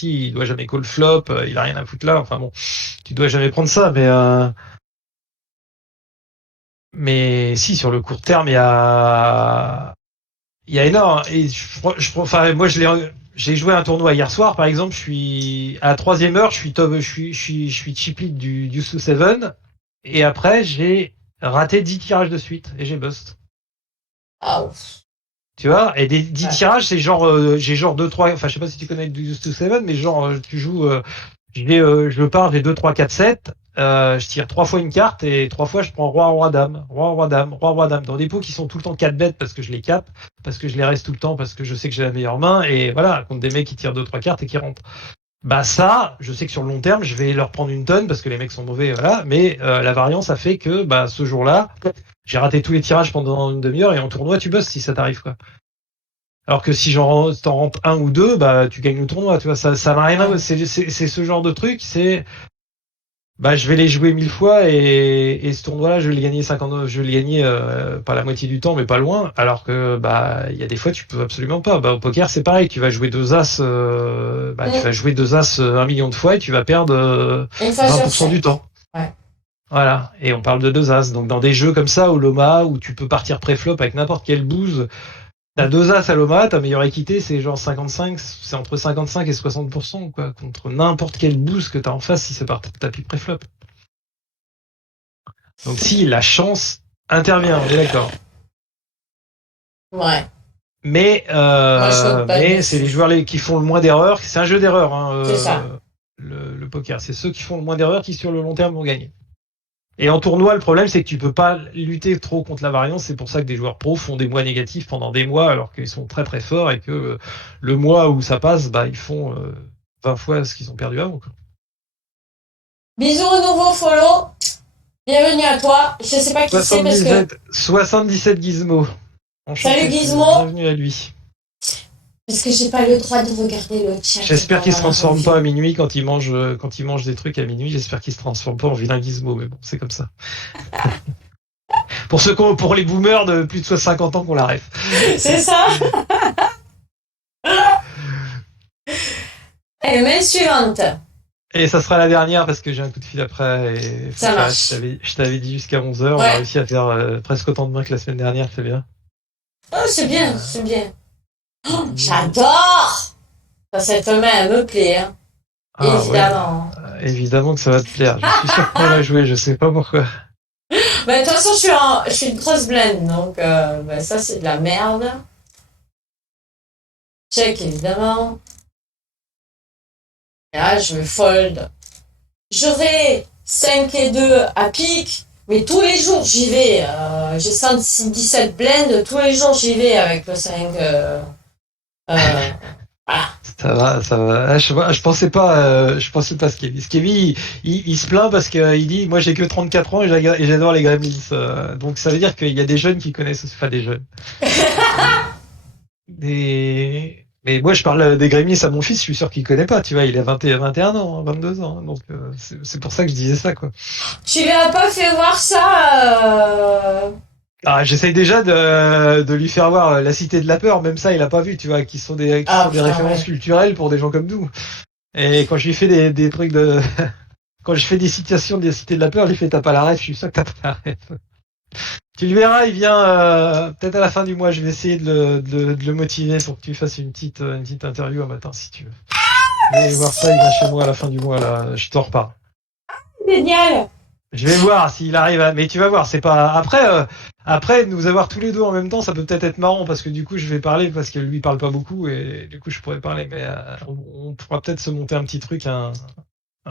partie, il doit jamais call flop, il a rien à foutre là. Enfin bon, tu dois jamais prendre ça, mais si sur le court terme, il y a énorme. Et enfin, moi j'ai joué un tournoi hier soir, par exemple, je suis à la 3e heure, je suis top, je suis chip lead du Deuce to 7, et après j'ai raté 10 tirages de suite et j'ai bust. Ah, Tu vois, et des 10 Ouais. tirages, c'est genre, j'ai genre 2, 3, enfin, je sais pas si tu connais du Deuce to 7, mais genre, tu joues, je pars, j'ai 2, 3, 4, 7, je tire 3 fois une carte et 3 fois je prends roi, roi, dame, roi, roi, dame, roi, roi, dame, dans des pots qui sont tout le temps 4 bêtes parce que je les capte, parce que je les reste tout le temps, parce que je sais que j'ai la meilleure main, et voilà, contre des mecs qui tirent 2, 3 cartes et qui rentrent. Bah ça, je sais que sur le long terme, je vais leur prendre une tonne parce que les mecs sont mauvais, voilà, mais la variance a fait que, bah, ce jour-là, j'ai raté tous les tirages pendant une demi-heure et en tournoi, tu bosses si ça t'arrive, quoi. Alors que si t'en rentres un ou deux, bah tu gagnes le tournoi, tu vois. Ça n'a rien à voir. C'est ce genre de truc. C'est bah je vais les jouer 1000 fois et ce tournoi-là, je vais le gagner 50, je vais le gagner pas la moitié du temps, mais pas loin. Alors que bah il y a des fois tu peux absolument pas. Bah au poker c'est pareil. Tu vas jouer deux as, tu vas jouer deux as 1 million de fois et tu vas perdre Une fois sur 20% du cinq. temps. Ouais. Voilà, et on parle de deux as. Donc dans des jeux comme ça, au Loma, où tu peux partir pré-flop avec n'importe quelle bouse, t'as deux as à l'Oma, ta meilleure équité, c'est genre 55, c'est entre 55 et 60%, quoi, contre n'importe quelle bouse que t'as en face si c'est par tapis pré-flop. Donc si, la chance intervient, on est d'accord. Ouais. Mais, Moi, je compte pas c'est les dessus. joueurs qui font le moins d'erreurs, c'est un jeu d'erreurs, hein, C'est ça. le poker. C'est ceux qui font le moins d'erreurs qui, sur le long terme, vont gagner. Et en tournoi, le problème, c'est que tu peux pas lutter trop contre la variance. C'est pour ça que des joueurs pros font des mois négatifs pendant des mois, alors qu'ils sont très très forts et que le mois où ça passe, bah, ils font 20 fois ce qu'ils ont perdu avant, quoi. Bisous au nouveau follow. Bienvenue à toi. Je sais pas qui c'est parce que. 77 Gizmo. Enchanté, Salut Gizmo. bienvenue à lui. Parce que j'ai pas le droit de regarder le chat. J'espère qu'il se pendant la transforme revue. pas à minuit quand il mange des trucs à minuit. J'espère qu'il se transforme pas en vilain Gizmo, mais bon, c'est comme ça. Pour les boomers de plus de 50 ans qu'on la ref. C'est ça. Et main suivante. Et ça sera la dernière parce que j'ai un coup de fil après. Et Ça marche. je t'avais dit jusqu'à 11h. On Ouais. a réussi à faire presque autant de mains que la semaine dernière, c'est bien. Oh, c'est bien, c'est bien. Oh, j'adore. Cette main, elle me plaît, hein. Ah, Évidemment. ouais, évidemment que ça va te plaire. Je suis sûr qu'on l'a joué, je sais pas pourquoi. Bah, de toute façon, je suis une grosse blinde, donc ça, c'est de la merde. Check, évidemment. Et là, je vais fold. J'aurai 5 et 2 à pique, mais tous les jours, j'y vais. J'ai 117 blends, tous les jours, j'y vais avec le 5. Voilà. Ça va, ça va. Ah, je pensais pas ce Kevin. Ce Kevin, il se plaint parce qu'il dit, moi j'ai que 34 ans et j'adore les Gremlins. Donc ça veut dire qu'il y a des jeunes qui connaissent, enfin des jeunes. Mais moi je parle des Gremlins à mon fils, je suis sûr qu'il connaît pas, tu vois, il a 21 ans, hein, 22 ans, hein, donc c'est pour ça que je disais ça, quoi. Tu lui as pas fait voir ça Ah, j'essaye déjà de lui faire voir La Cité de la Peur, même ça il a pas vu, tu vois, qui sont des putain, références ouais. culturelles pour des gens comme nous. Et quand je lui fais des trucs de quand je fais des citations de La Cité de la Peur, je lui fais t'as pas la ref, je suis sûr que t'as pas la ref. Tu le verras, il vient peut-être à la fin du mois, je vais essayer de le motiver pour que tu fasses une petite interview un matin si tu veux. Je vais voir ça, il vient chez moi à la fin du mois là, je t'en reparle. Génial. Je vais voir s'il arrive à. Mais tu vas voir, c'est pas. Après, nous avoir tous les deux en même temps, ça peut peut-être être marrant parce que du coup, je vais parler parce que lui il parle pas beaucoup et du coup, je pourrais parler. Mais on pourra peut-être se monter un petit truc.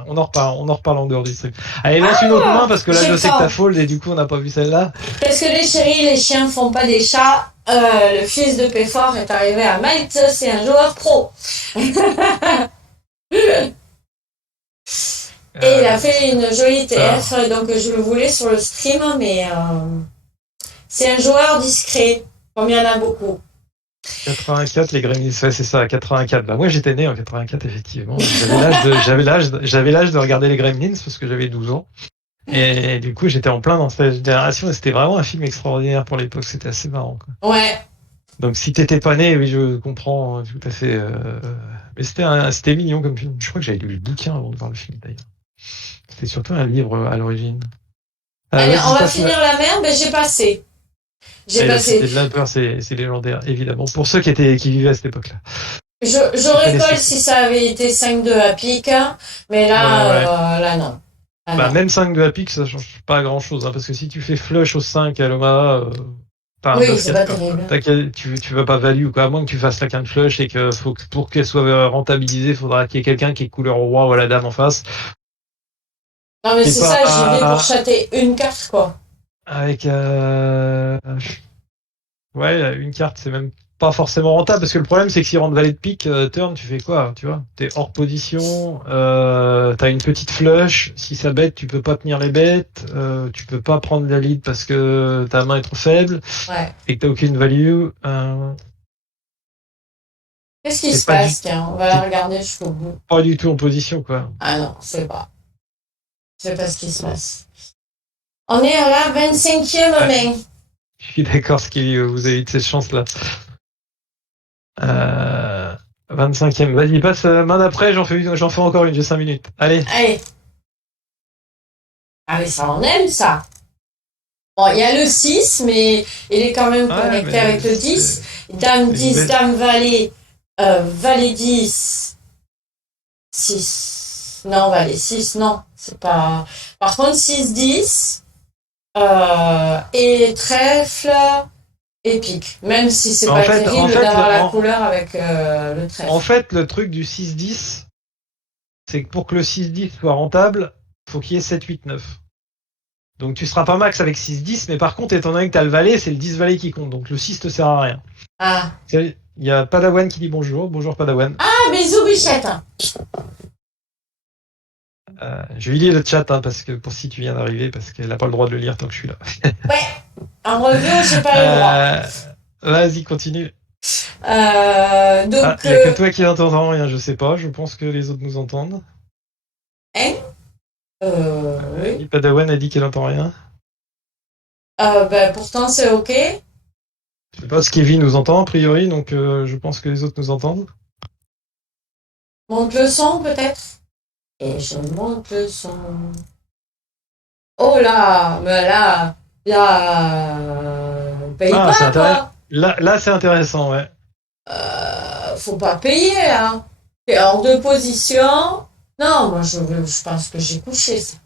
On en reparle en dehors du truc. Allez, lance une autre main parce que là, je sais que t'as fold et du coup, on n'a pas vu celle-là. Parce que les chéris, les chiens font pas des chats. Le fils de Péfort est arrivé à Malte, c'est un joueur pro. Et il a fait une jolie TF, donc je le voulais sur le stream, mais c'est un joueur discret, comme il y en a beaucoup. 84, les Gremlins, ouais, c'est ça, 84. Bah, moi, j'étais né en 84, effectivement. J'avais l'âge de regarder les Gremlins parce que j'avais 12 ans. Et du coup, j'étais en plein dans cette génération et c'était vraiment un film extraordinaire pour l'époque. C'était assez marrant, quoi. Ouais. Donc si t'étais pas né, oui, je comprends tout à fait. Mais c'était mignon comme film. Je crois que j'avais lu le bouquin avant de voir le film d'ailleurs. C'était surtout un livre à l'origine. Allez, on Vas-y, va passe là. finir la merde, mais j'ai passé. J'ai Et la passé. Cité de la Peur, c'est légendaire, évidemment. Pour ceux qui vivaient à cette époque-là. Qui J'aurais connaissaient. call si ça avait été 5-2 à pique, hein, mais Ouais. là non. Ah, Bah, non. même 5 de Hapic, ça change pas grand-chose, hein, parce que si tu fais flush au 5 à l'Omaha, t'as un Oui, c'est 9-4 pas corps, quoi. terrible. Tu vas pas value, quoi. À moins que tu fasses la quinte flush et que pour qu'elle soit rentabilisée, faudra qu'il y ait quelqu'un qui ait couleur au roi ou à la dame en face. Non, mais Et c'est pas ça, j'y vais pour chater une carte, quoi. avec, ouais, une carte, c'est même pas forcément rentable, parce que le problème, c'est que si rentre valet de pique, turn, tu fais quoi, tu vois? T'es hors position, t'as une petite flush, si ça bête, tu peux pas tenir les bêtes, tu peux pas prendre la lead parce que ta main est trop faible, Ouais. et que t'as aucune value, Qu'est-ce qui t'es se passe, tiens, on va la t'es regarder jusqu'au bout. pas du tout en position, quoi. Ah non, c'est pas. C'est pas ce qui se passe. On est à la 25e Ouais, main. je suis d'accord, vous avez eu de cette chance-là. 25e, vas-y, passe main d'après, j'en fais encore une, j'ai 5 minutes. Allez. Allez. Ah, mais ça, on aime ça. Bon, il y a le 6, mais il est quand même Ouais, connecté mais avec le 10. Dame c'est une 10, belle. Dame Valet, Valet 10, 6. Non, Valet 6, non. C'est pas. Par contre, 6, 10, et trèfle, épique. Même si c'est En pas fait, terrible d'avoir la couleur avec le trèfle. en fait, le truc du 6-10, c'est que pour que le 6-10 soit rentable, faut qu'il y ait 7-8-9. Donc tu seras pas max avec 6-10, mais par contre, étant donné que t'as le valet, c'est le 10 valet qui compte. Donc le 6 te sert à rien. Ah. Il y a Padawan qui dit bonjour. Bonjour Padawan. Ah, bisous, bichette. Je lui lis le chat, hein, parce que pour si tu viens d'arriver, parce qu'elle n'a pas le droit de le lire tant que je suis là. Ouais. En review, j'ai pas le droit. Vas-y, continue. Donc, Il y a que toi qui n'entends rien, je sais pas. Je pense que les autres nous entendent. hein? Oui. Padawan a dit qu'elle entend rien. Ben, pourtant, c'est OK. Je sais pas si Kevin nous entend a priori, donc je pense que les autres nous entendent. Monte le son, peut-être? Et je monte le son. Oh là, mais paye Ah, c'est pas, intéressant. quoi. Là, c'est intéressant, ouais. Faut pas payer, là. T'es hors de position. Non, moi, je pense que j'ai couché, ça.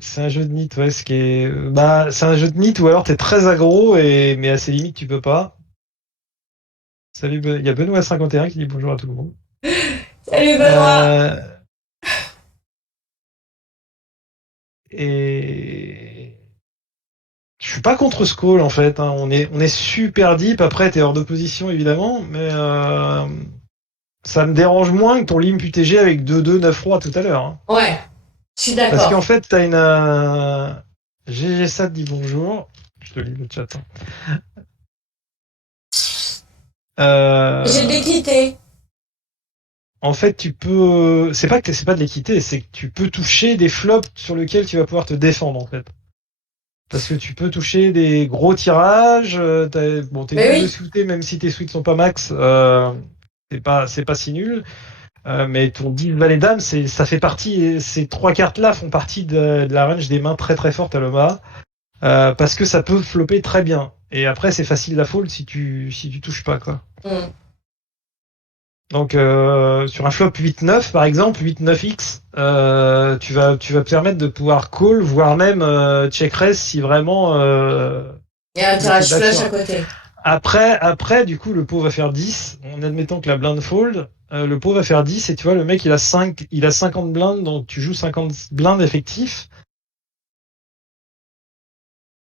C'est un jeu de nid, ouais, c'est un jeu de nid ou alors t'es très aggro mais à ses limites tu peux pas. Salut, il y a Benoît51 qui dit bonjour à tout le monde. Salut, Benoît. Et je suis pas contre ce call en fait, hein. On est super deep, après t'es hors de position évidemment, mais ça me dérange moins que ton limp UTG avec 2-2 9 roi tout à l'heure, hein. Ouais, je suis Parce d'accord. qu'en fait t'as une GG Sat dit bonjour. Je te lis le chat, hein. J'ai déclité. En fait, tu peux. C'est pas de l'équité, c'est que tu peux toucher des flops sur lesquels tu vas pouvoir te défendre en fait. Parce que tu peux toucher des gros tirages. Bon, t'es Mais nul de oui. suiter, même si tes suites sont pas max. C'est pas si nul. Mais ton 10 valet dame, ça fait partie. Ces trois cartes-là font partie de la range des mains très très fortes à l'OMA. Parce que ça peut flopper très bien. Et après, c'est facile la fold si tu touches pas, quoi. Mm. Donc sur un flop 8-9 par exemple, 8-9x, tu vas te permettre de pouvoir call, voire même check raise si vraiment Il y a un tirage flush à côté. Après, du coup, le pot va faire 10. En admettant que la blinde fold, le pot va faire 10 et tu vois, le mec il a 50 blindes, donc tu joues 50 blindes effectifs.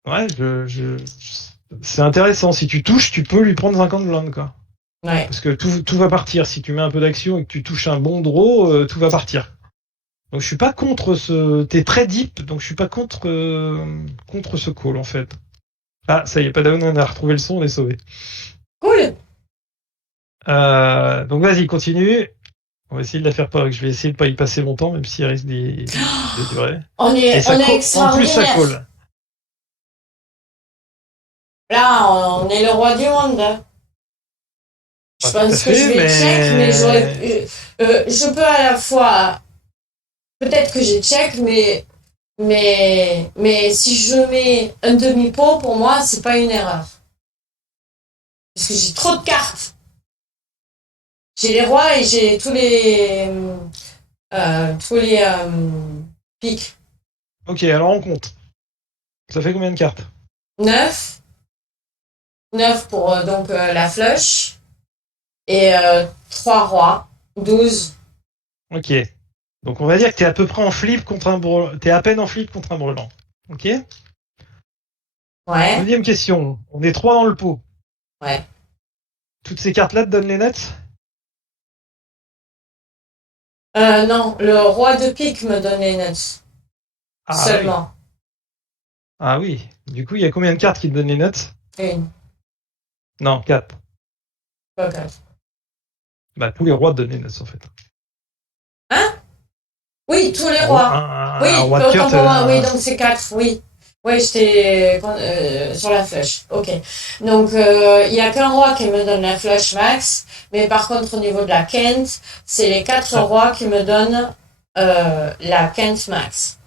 Ouais, c'est intéressant. Si tu touches, tu peux lui prendre 50 blindes, quoi. Ouais. Parce que tout va partir. Si tu mets un peu d'action et que tu touches un bon draw, tout va partir. Donc je suis pas contre ce. T'es très deep, donc je suis pas contre ce call en fait. Ah, ça y est, Padawan, on a retrouvé le son, on est sauvé. Cool. Donc vas-y, continue. On va essayer de la faire pas. Je vais essayer de pas y passer longtemps, même s'il risque de durer. On Et est, ça on est en plus ça extraordinaire. call. Là, on est le roi du monde, hein. Je Pas tout à pense que je fait, vais check, mais j'aurais, mais je peux à la fois, peut-être que j'ai check, mais si je mets un demi-pot, pour moi, c'est pas une erreur. Parce que j'ai trop de cartes. J'ai les rois et j'ai tous les piques. ok. Alors on compte. Ça fait combien de cartes? 9. 9 pour la flush. Et 3 rois. 12. Ok. Donc on va dire que t'es à peu près en flip contre un brûlant. T'es à peine en flip contre un brûlant. Ok. Ouais. Deuxième question. On est 3 dans le pot. Ouais. Toutes ces cartes-là te donnent les nuts? Non, le roi de pique me donne les nuts. Ah oui. Seulement. Ah oui. Du coup, il y a combien de cartes qui te donnent les nuts? Une. Non, 4. Pas quatre. Bah tous les rois te donnent les nuts en fait. Hein? Oui, tous les Un roi, rois. un Oui, roi de cœur, autant pour moi. Oui, donc c'est 4. Oui. Oui, j'étais sur la flèche. Ok. Donc, il n'y a qu'un roi qui me donne la flèche max. Mais par contre, au niveau de la Kent, c'est les 4 rois qui me donnent la Kent max.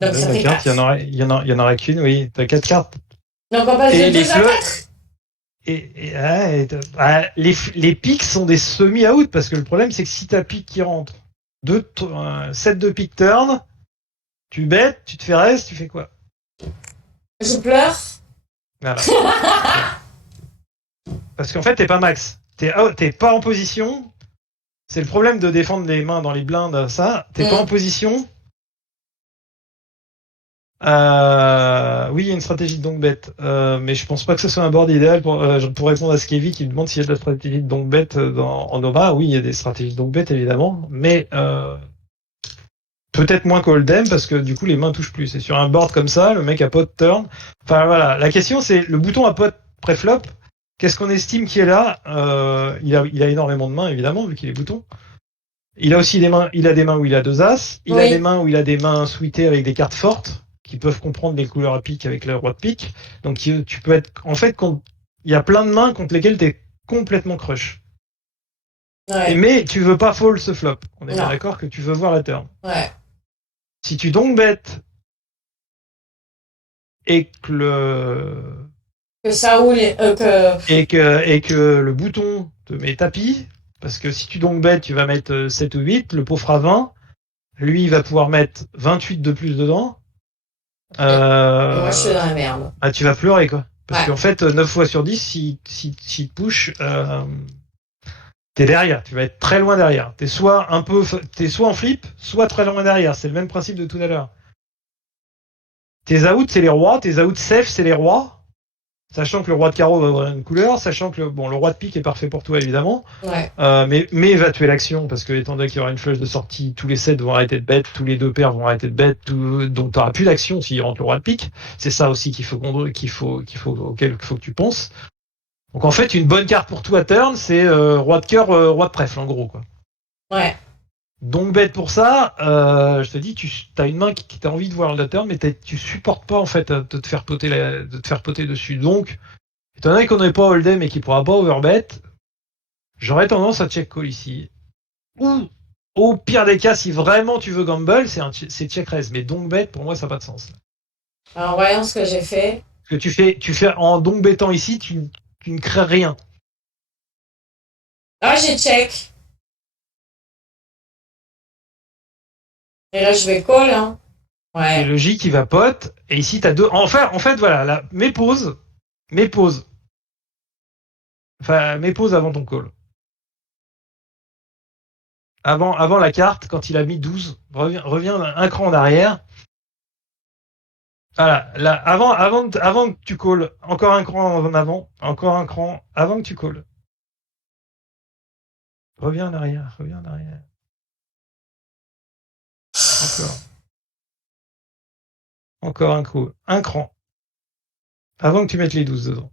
Donc, ça la fait carte, 4. il y en aura qu'une, oui. T'as 4 cartes. Donc, on passe de Et les 2 à fleurs. 4. Les piques sont des semi-out parce que le problème c'est que si t'as pique qui rentre, 7 de pique turn, tu bêtes, tu te fais reste, tu fais quoi? Je pleure. Voilà. Parce qu'en fait t'es pas max. T'es pas en position. C'est le problème de défendre les mains dans les blindes, ça. T'es pas en position. Oui, il y a une stratégie de donc bet, mais je pense pas que ce soit un board idéal pour répondre à Skevy qui demande s'il y a de la stratégie de donc bet en OMA. Oui, il y a des stratégies de donc bet évidemment, mais peut-être moins qu'Hold'em parce que du coup les mains touchent plus. C'est sur un board comme ça, le mec a pot turn. Enfin voilà, la question c'est le bouton à pot préflop. Qu'est-ce qu'on estime qui est là? Il a énormément de mains évidemment vu qu'il est bouton. Il a aussi des mains, il a des mains où il a 2 as. Il a des Oui. mains où il a des mains suitées avec des cartes fortes qui peuvent comprendre les couleurs à pique avec le roi de pique. Donc tu peux être, en fait, il y a plein de mains contre lesquelles tu es complètement crush. Ouais. Mais tu veux pas fall ce flop. On est bien Non. d'accord que tu veux voir la turn. Ouais. Si tu donc bêtes et que le Que ça ou et que le bouton te met tapis, parce que si tu donc bêtes, tu vas mettre 7 ou 8, le pot fera 20. Lui, il va pouvoir mettre 28 de plus dedans. et moi, je suis dans la merde. Ah, tu vas pleurer, quoi. Parce Ouais. qu'en fait, 9 fois sur 10, si te push, t'es derrière. Tu vas être très loin derrière. T'es soit en flip, soit très loin derrière. C'est le même principe de tout à l'heure. Tes outs, c'est les rois. Tes outs safe, c'est les rois. Sachant que le roi de carreau va avoir une couleur. Sachant que le roi de pique est parfait pour toi, évidemment. Ouais. Mais va tuer l'action. Parce que, étant donné qu'il y aura une flush de sortie, tous les 7 vont arrêter de bet. Tous les 2 paires vont arrêter de bet. Donc, t'auras plus d'action s'il rentre le roi de pique. C'est ça aussi auquel il faut que tu penses. Donc en fait, une bonne carte pour tout à turn, c'est roi de cœur, roi de trèfle, en gros, quoi. Ouais. Donc bête pour ça, je te dis, tu as une main qui t'a envie de voir le turn, mais tu supportes pas en fait de te faire poter dessus. Donc, étant donné qu'on n'est pas hold'em et qu'il pourra pas overbet, j'aurais tendance à check call ici. Ou au pire des cas, si vraiment tu veux gamble, c'est check raise. Mais donc bet, pour moi, ça n'a pas de sens. Alors, voyons ce que j'ai fait. Ce que tu fais en donc bettant ici, tu ne crées rien. Ah, j'ai check. Et là, je vais call, hein. C'est Ouais. logique, il va pote. Et ici, t'as deux. En fait, voilà, là, mets pause. Enfin, mets pause avant ton call. Avant la carte, quand il a mis 12, reviens un cran en arrière. Voilà, là, avant que tu calls, encore un cran en avant, encore un cran avant que tu calls. Reviens en arrière. Encore un coup. Un cran. Avant que tu mettes les 12 dedans.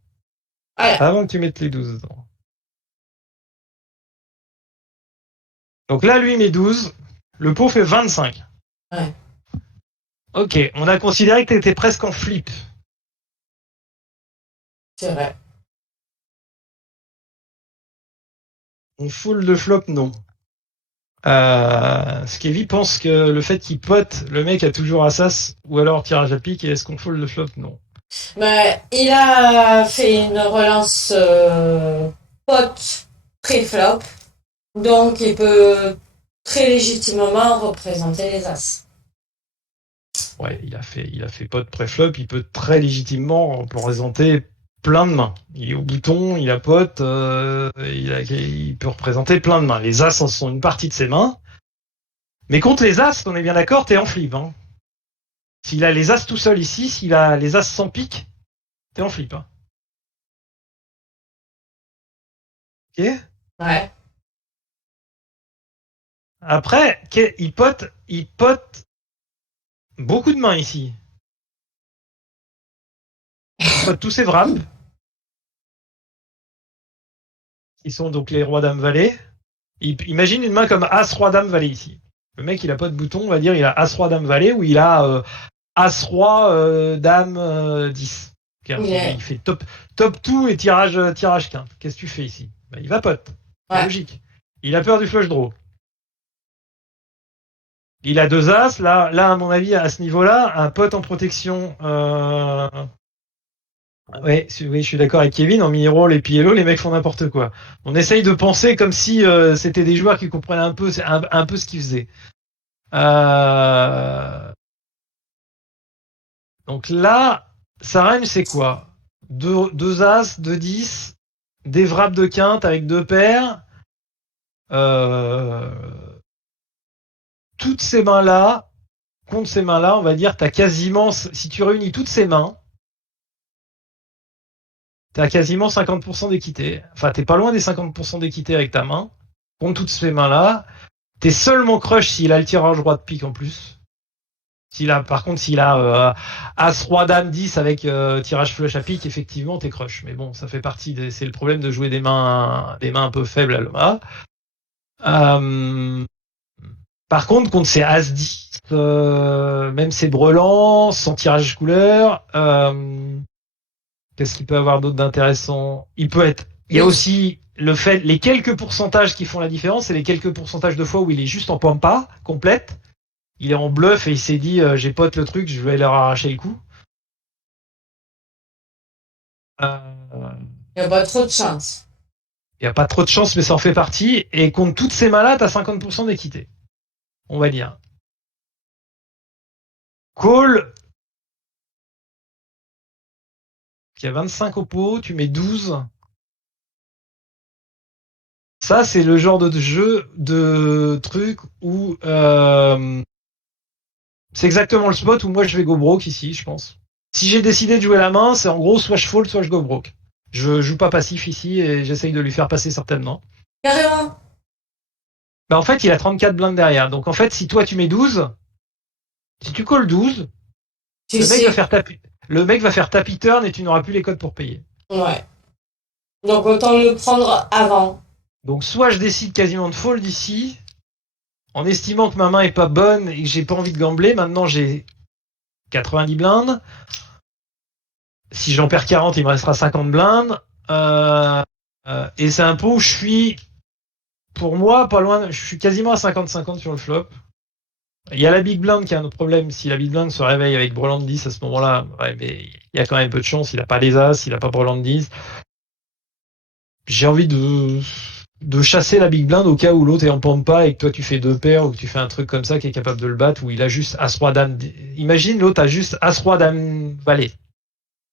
Voilà. Avant que tu mettes les 12 dedans. Donc là, lui met 12. Le pot fait 25. Ouais. Ok, on a considéré que tu étais presque en flip. C'est vrai. On full de flop, non. Skevy pense que le fait qu'il pote, le mec a toujours Assas, ou alors tirage à pique, et est-ce qu'on full de flop? Non. Mais il a fait une relance pot pré-flop, donc il peut très légitimement représenter les As. Ouais, il a fait pote pré-flop, il peut très légitimement représenter plein de mains. Il est au bouton, il a pote, il peut représenter plein de mains. Les As en sont une partie de ses mains. Mais contre les As, on est bien d'accord, t'es en flip. Hein. S'il a les As tout seul ici, s'il a les As sans pique, t'es en flip. Hein. Ok. Ouais. Après, il pote beaucoup de mains ici. Il pote tous ses wraps, qui sont donc les rois dames valet. Imagine une main comme As roi dame valet ici. Le mec, il a pas de bouton, on va dire, il a As roi dame valet ou il a As roi dame 10. Il fait top tout et tirage quinte. Qu'est-ce que tu fais ici? Ben, il va pote. C'est logique. Il a peur du flush draw. Il a 2 As. Là, à mon avis, à ce niveau-là, un pote en protection. Oui, je suis d'accord avec Kevin. En mini-roll et PLO, les mecs font n'importe quoi. On essaye de penser comme si c'était des joueurs qui comprenaient un peu ce qu'ils faisaient. Donc là, Sarem, c'est quoi? Deux As, 2 10, des wraps de quinte avec 2 paires. Toutes ces mains-là, contre ces mains-là, on va dire, t'as quasiment, si tu réunis toutes ces mains, t'as quasiment 50% d'équité. Enfin, t'es pas loin des 50% d'équité avec ta main. Contre toutes ces mains-là, t'es seulement crush s'il a le tirage roi de pique en plus. Par contre, s'il a As, Roi, Dame 10 avec tirage flush à pique, effectivement, t'es crush. Mais bon, ça fait partie c'est le problème de jouer des mains un peu faibles à l'OMA. Par contre, contre ses As 10, même ses brelans, sans tirage couleur, qu'est-ce qu'il peut avoir d'autre d'intéressant? Il y a aussi les quelques pourcentages qui font la différence, c'est les quelques pourcentages de fois où il est juste en pampa complète. Il est en bluff et il s'est dit j'ai pote le truc, je vais leur arracher le coup. Il n'y a pas trop de chance. Il n'y a pas trop de chance, mais ça en fait partie. Et contre toutes ces mains-là, t'as 50% d'équité. On va dire. Call. Il y a 25 au pot, tu mets 12. Ça, c'est le genre de jeu, de truc où c'est exactement le spot où moi je vais go broke ici, je pense. Si j'ai décidé de jouer la main, c'est en gros soit je fold, soit je go broke. Je joue pas passif ici et j'essaye de lui faire passer certainement. Carrément. Bah en fait, il a 34 blindes derrière. Donc en fait, si toi tu mets 12, si tu calls 12, le mec va faire tapis turn et tu n'auras plus les codes pour payer. Ouais. Donc autant le prendre avant. Donc soit je décide quasiment de fold ici, en estimant que ma main est pas bonne et que j'ai pas envie de gambler. Maintenant j'ai 90 blindes. Si j'en perds 40, il me restera 50 blindes. Et c'est un pot où je suis, pour moi, pas loin. Je suis quasiment à 50-50 sur le flop. Il y a la big blind qui a un autre problème. Si la big blind se réveille avec brelan de 10 à ce moment-là, ouais, mais il y a quand même peu de chance. Il n'a pas les as, il n'a pas brelan de 10. J'ai envie de chasser la big blind au cas où l'autre est en pampa et que toi tu fais 2 paires ou que tu fais un truc comme ça qui est capable de le battre, où il a juste as roi dame. Imagine l'autre a juste as roi dame valet.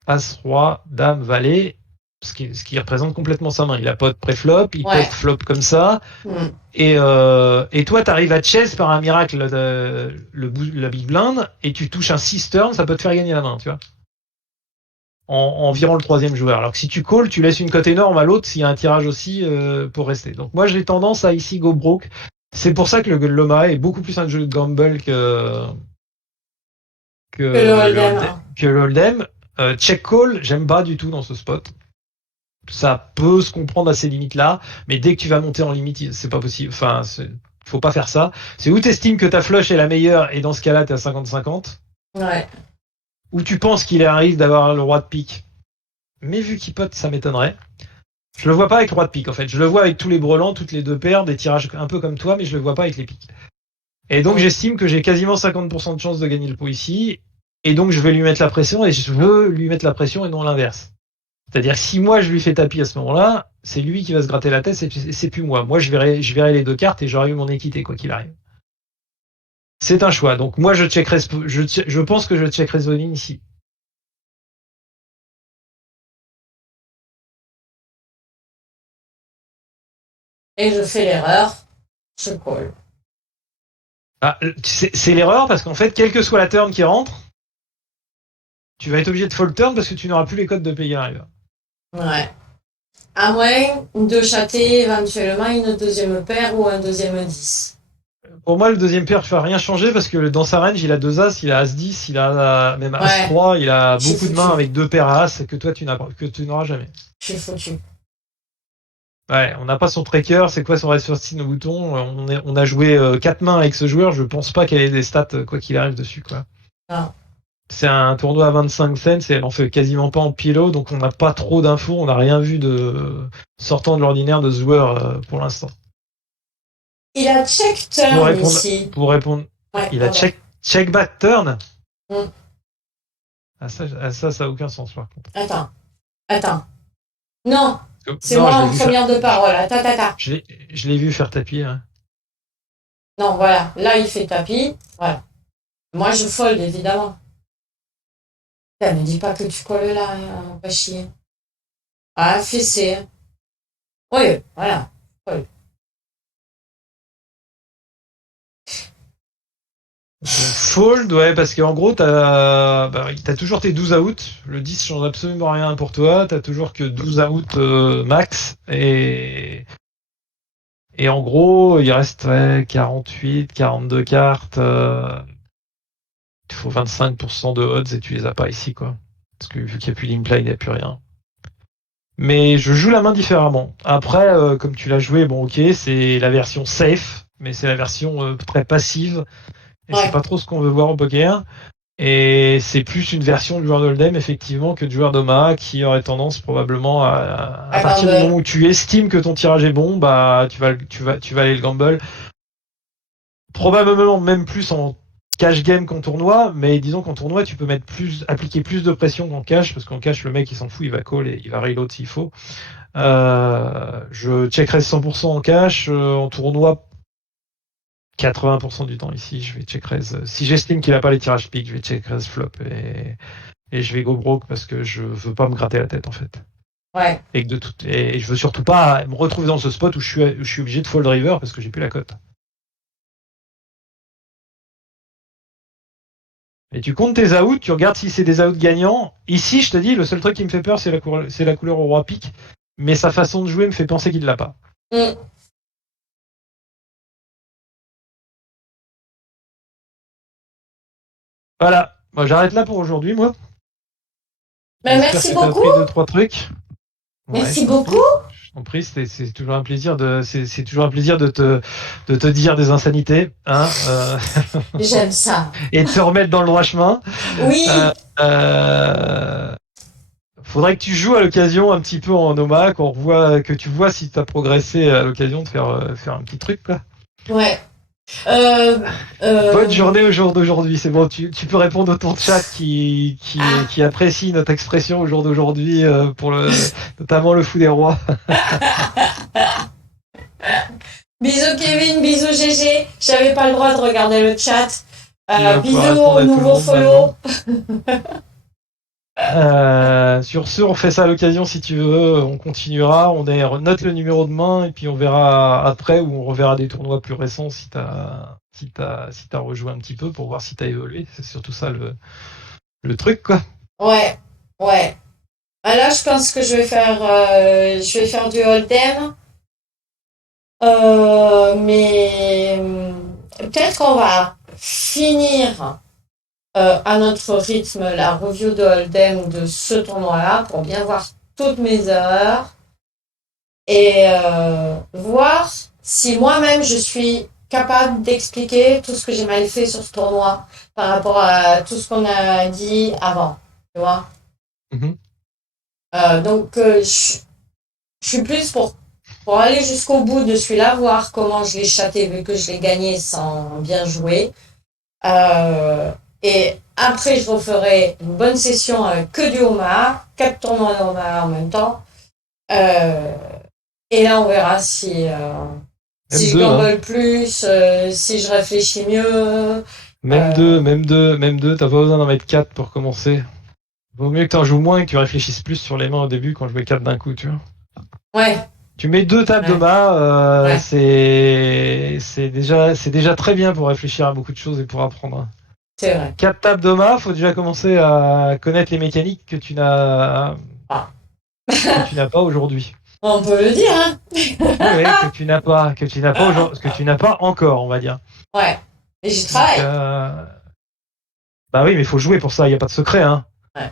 As roi dame valet, ce qui représente complètement sa main. Il a pote pré-flop, il pote flop comme ça. Et toi, t'arrives à chase par un miracle la big blind et tu touches un 6 turn, ça peut te faire gagner la main, tu vois. En virant le 3e joueur. Alors que si tu calls, tu laisses une cote énorme à l'autre s'il y a un tirage aussi pour rester. Donc moi, j'ai tendance à ici go broke. C'est pour ça que l'Omaha est beaucoup plus un jeu de gamble Que le Hold'em. que le Hold'em. Check call, j'aime pas du tout dans ce spot. Ça peut se comprendre à ces limites-là, mais dès que tu vas monter en limite, c'est pas possible. Enfin, faut pas faire ça. C'est où t'estimes que ta flush est la meilleure, et dans ce cas-là, t'es à 50-50. Ouais. Ou tu penses qu'il est un risque d'avoir le roi de pique. Mais vu qu'il pote, ça m'étonnerait. Je le vois pas avec le roi de pique, en fait. Je le vois avec tous les brelans, toutes les deux paires, des tirages un peu comme toi, mais je le vois pas avec les piques. Et donc, j'estime que j'ai quasiment 50% de chance de gagner le pot ici. Et donc, je vais lui mettre la pression, et je veux lui mettre la pression et non l'inverse. C'est-à-dire, si moi je lui fais tapis à ce moment-là, c'est lui qui va se gratter la tête, c'est plus moi. Moi, je verrai les deux cartes et j'aurai eu mon équité, quoi qu'il arrive. C'est un choix. Donc, moi, je pense que je checkerai ce all-in ici. Et je fais l'erreur. Je call. Ah, c'est l'erreur parce qu'en fait, quelle que soit la turn qui rentre, tu vas être obligé de fold turn parce que tu n'auras plus les codes de payer un river. Ouais. À moins de chater éventuellement une deuxième paire ou un deuxième 10. Pour moi, le deuxième paire, tu vas rien changer parce que dans sa range, il a deux as, il a as 10, il a même as 3, il a beaucoup de mains avec deux paires à as que toi tu n'auras jamais. Je suis foutu. Ouais, on n'a pas son tracker, c'est quoi son ressourcing au bouton? On a joué 4 mains avec ce joueur, je pense pas qu'elle ait des stats quoi qu'il arrive dessus, quoi. Non. C'est un tournoi à 25 cents et elle en fait quasiment pas en pilo, donc on n'a pas trop d'infos, on n'a rien vu de sortant de l'ordinaire de ce joueur pour l'instant. Il a check turn ici. Pour répondre, Ouais, il a check back turn. Mm. Ça a aucun sens par contre. Attends. Non, c'est moi en première de parole. Attends. Je l'ai vu faire tapis. Hein. Non, voilà. Là, il fait tapis. Voilà. Moi, je fold, évidemment. Ne dis pas que tu colles là, pas chier. Ah, fessé. Oui, voilà. Fold. Fold, ouais, parce qu'en gros, t'as toujours tes 12 out. Le 10 change absolument rien pour toi. T'as toujours que 12 out max. Et en gros, il reste 48, 42 cartes. Il faut 25% de odds et tu les as pas ici, quoi. Parce que vu qu'il n'y a plus d'implay, il n'y a plus rien. Mais je joue la main différemment. Après, comme tu l'as joué, bon, ok, c'est la version safe, mais c'est la version très passive. Et c'est pas trop ce qu'on veut voir au poker. Et c'est plus une version de joueur d'Hold'em, effectivement, que de joueur d'Omaha qui aurait tendance probablement à partir du moment où tu estimes que ton tirage est bon, bah, tu vas aller le gamble. Probablement même plus en cash game qu'en tournoi, mais disons qu'en tournoi, tu peux appliquer plus de pression qu'en cash, parce qu'en cash, le mec, il s'en fout, il va call et il va reload s'il faut. Je checkerai 100% en cash, en tournoi, 80% du temps ici, je vais check raise. Si j'estime qu'il a pas les tirages piques, je vais check raise flop et je vais go broke parce que je veux pas me gratter la tête en fait. Ouais. Et je veux surtout pas me retrouver dans ce spot où je suis obligé de fold river parce que j'ai plus la cote. Et tu comptes tes outs, tu regardes si c'est des outs gagnants. Ici, je te dis, le seul truc qui me fait peur, c'est la couleur au roi pique. Mais sa façon de jouer me fait penser qu'il l'a pas. Mm. Voilà, moi j'arrête là pour aujourd'hui, moi. Ben, merci beaucoup. T'as appris 2-3 trucs. Merci beaucoup. Je t'en prie, c'est toujours un plaisir c'est toujours un plaisir de te dire des insanités, hein. J'aime ça. Et de te remettre dans le droit chemin. Oui. Faudrait que tu joues à l'occasion un petit peu en Omaha, que tu vois si tu as progressé à l'occasion de faire un petit truc, quoi. Ouais. Bonne journée au jour d'aujourd'hui, c'est bon, tu peux répondre au ton chat qui apprécie notre expression au jour d'aujourd'hui pour notamment le fou des rois. Bisous Kevin, bisous GG. J'avais pas le droit de regarder le chat. Bisous au nouveau follow. Sur ce, on fait ça à l'occasion si tu veux, on continuera, note le numéro de main et puis on verra après ou on reverra des tournois plus récents si t'as rejoué un petit peu pour voir si t'as évolué. C'est surtout ça le truc, quoi. Ouais. Là, je pense que je vais faire du Hold'em. Mais peut-être qu'on va finir à notre rythme la review de Hold'em de ce tournoi-là pour bien voir toutes mes erreurs et voir si moi-même je suis capable d'expliquer tout ce que j'ai mal fait sur ce tournoi par rapport à tout ce qu'on a dit avant, tu vois. Mhm. Donc je suis plus pour aller jusqu'au bout de celui-là, voir comment je l'ai châté vu que je l'ai gagné sans bien jouer. Euh, et après, je referai une bonne session avec que du homard, 4 tournois de homard en même temps. Euh, et là, on verra si je M2, hein. gamble plus, si je réfléchis mieux. Même Euh, 2, même 2, même 2, t'as pas besoin d'en mettre 4 pour commencer. Vaut mieux que t'en joues moins et que tu réfléchisses plus sur les mains au début quand je jouais 4 d'un coup, tu vois. ouais, Tu mets 2 tables de ouais, mât, ouais, c'est déjà très bien pour réfléchir à beaucoup de choses et pour apprendre. c'est vrai. 4 tables de mât, faut déjà commencer à connaître les mécaniques Ah. que tu n'as pas aujourd'hui. On peut le dire, hein. Oui, oui, que tu n'as pas aujourd'hui, que tu n'as pas encore, on va dire. Ouais. Et j'y Donc, travaille. bah oui, mais il faut jouer pour ça, il n'y a pas de secret, hein. Ouais.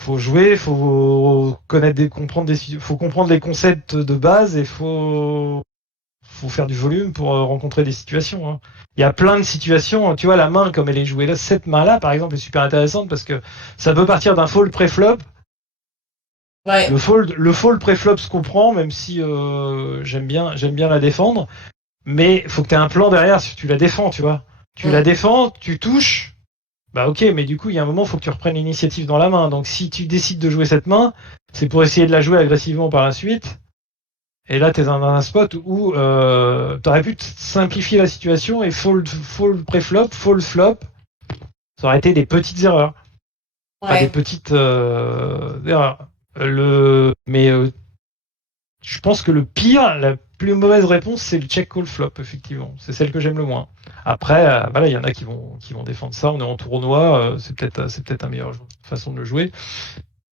Faut jouer, faut faut comprendre les concepts de base et faut faire du volume pour rencontrer des situations, hein. Il y a plein de situations, tu vois, la main comme elle est jouée là, cette main-là par exemple est super intéressante parce que ça peut partir d'un fold pré-flop. Ouais. Le fold pré-flop se comprend, même si j'aime bien la défendre, mais faut que tu aies un plan derrière si tu la défends, tu vois. Tu la Mm. défends, tu touches, bah ok, mais du coup, il y a un moment, il faut que tu reprennes l'initiative dans la main. Donc si tu décides de jouer cette main, c'est pour essayer de la jouer agressivement par la suite. Et là, tu es dans un spot où tu aurais pu simplifier la situation et fold pré-flop, fold flop, ça aurait été des petites erreurs. Enfin, des Ouais. petites erreurs. Mais je pense que le pire, la plus mauvaise réponse, c'est le check call flop, effectivement. C'est celle que j'aime le moins. Après, voilà, il y en a qui vont défendre ça. On est en tournoi, c'est peut-être un meilleur façon de le jouer.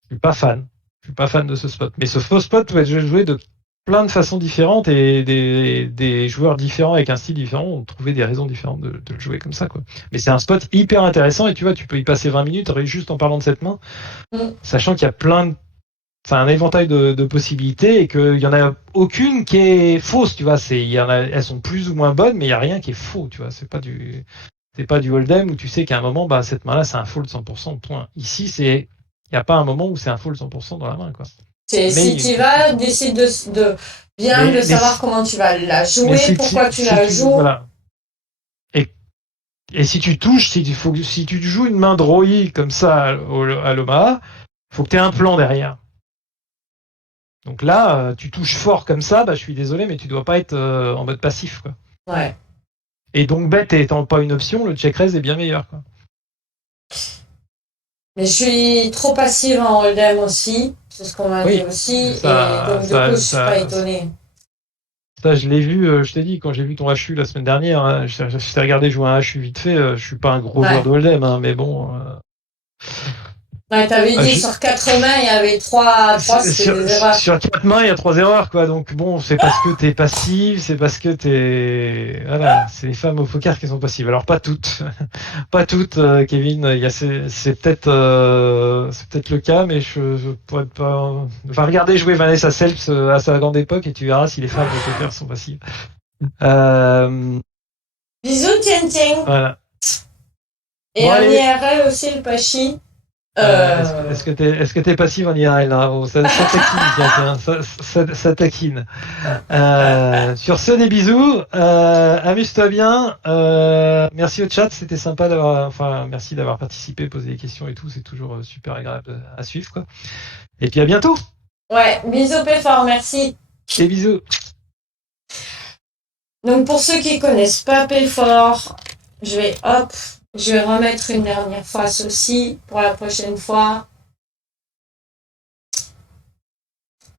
Je suis pas fan. Je suis pas fan de ce spot. Mais ce faux spot peut être joué de plein de façons différentes et des joueurs différents avec un style différent ont trouvé des raisons différentes de le jouer comme ça, quoi. Mais c'est un spot hyper intéressant et tu vois, tu peux y passer 20 minutes juste en parlant de cette main, Mm. sachant qu'il y a enfin un éventail de possibilités et qu'il y en a aucune qui est fausse, tu vois. Elles sont plus ou moins bonnes, mais il y a rien qui est faux, tu vois. C'est pas du hold'em où tu sais qu'à un moment, bah cette main-là, c'est un fold 100%. Point. Ici, il n'y a pas un moment où c'est un fold 100% dans la main, quoi. C'est si Mais, tu vas, décide de bien de mais, mais, savoir comment tu vas la mais jouer, si, pourquoi tu la joues. voilà. Et, et si tu touches, si tu joues une main droïque comme ça à l'Omaha, faut que tu aies un plan derrière. Donc là, tu touches fort comme ça, bah je suis désolé, mais tu dois pas être en mode passif, quoi. Ouais. Et donc bet étant pas une option, le check raise est bien meilleur, quoi. Mais je suis trop passive en hold'em aussi. C'est ce qu'on m'a dit Oui, aussi. Et ça, donc, du coup, ça, je suis pas ça, étonnée. ça, je l'ai vu. Je t'ai dit quand j'ai vu ton HU la semaine dernière, hein, je t'ai regardé jouer un HU vite fait. Je suis pas un gros joueur Ouais. de hold'em, hein, mais bon. Ouais, t'avais dit sur 4 mains, il y avait trois, c'était Sur, des erreurs. sur 4 mains, il y a 3 erreurs, quoi. Donc bon, c'est parce que t'es passive, c'est parce que t'es, voilà, c'est les femmes au poker qui sont passives. Alors pas toutes, pas toutes, Kevin. C'est peut-être le cas, mais je pourrais pas. Enfin, regardez jouer Vanessa Selps à sa grande époque et tu verras si les femmes au poker sont passives. Euh, Bisous, Tien Tien. voilà. Et Bon en allez. IRL aussi, le Pachi. Est-ce que, Euh... est-ce que t'es passive en IRL là? Oh, ça taquine, tiens, ça taquine. Sur ce, des bisous. Amuse-toi bien. Merci au chat, c'était sympa merci d'avoir participé, posé des questions et tout. C'est toujours super agréable à suivre, quoi. Et puis à bientôt. Ouais, bisous, Péfort, merci. Des bisous. Donc, pour ceux qui connaissent pas Péfort, je vais remettre une dernière fois ceci pour la prochaine fois.